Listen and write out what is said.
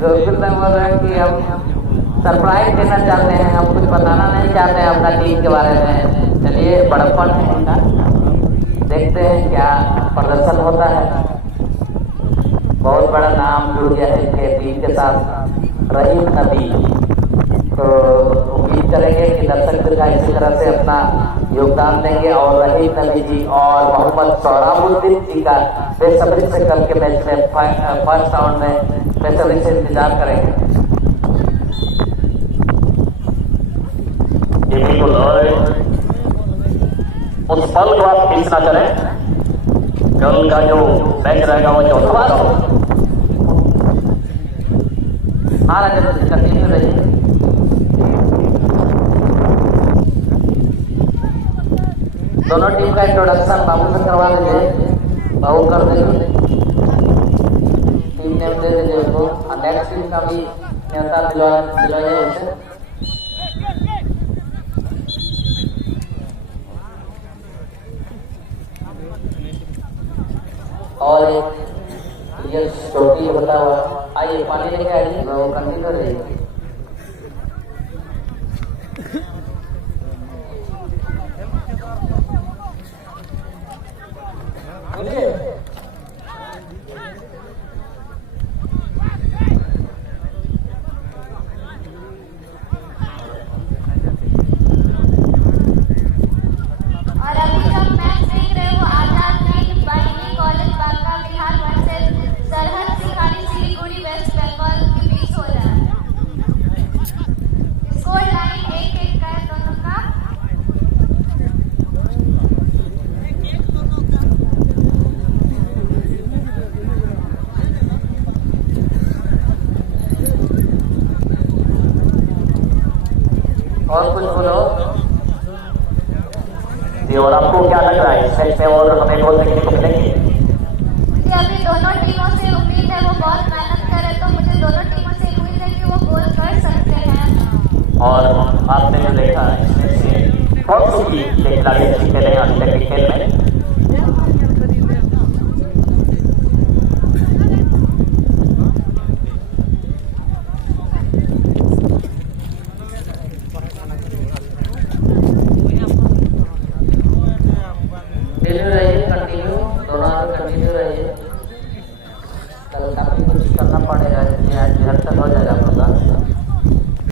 गोकुल ने बोल रहे हैं कि हम सरप्राइज देना चाहते हैं, हम कुछ बताना नहीं चाहते हैं अपना टीम के बारे में। चलिए, बड़प्पन है उनका, देखते हैं क्या प्रदर्शन होता है। बहुत बड़ा नाम जुड़ गया है इनके टीम के साथ, रहीम नबी। तो उम्मीद करेंगे कि दर्शक भी इसी तरह से अपना योगदान देंगे और रहीम नबी जी और मोहम्मद सोहराबुद्दीन जी का बेसब्री से कल के मैच में फर्स्ट राउंड में बेसब्री से इंतजार करेंगे। ये बिल्कुल उस पल को आप मिस ना करें। कल का जो मैच रहेगा वो चौथा राउंड। हाँ राजेंद्र, टीम में रहिए। दोनों टीम का इंट्रोडक्शन बाबू से करवा दीजिए, बाबू कर देंगे। टीम नेम दे दीजिए उनको, नेक्स्ट टीम का भी न्योता दिलवाइए उनसे। और ये छोटी बता हुआ, आइए पानी लेके आइए, वो कंटिन्यू रहिए। और कुछ बोलो। और आपको क्या लग रहा है इस मैच में और हमें गोल देखने को मिलेंगे? मुझे अभी दोनों टीमों से उम्मीद है, वो बहुत मेहनत करे, तो मुझे दोनों टीमों से उम्मीद है कि वो गोल कर सकते हैं। और आपने जो देखा है इसमें से कौन सी टीम के खिलाड़ी अच्छी खेले हैं अभी तक के खेल में?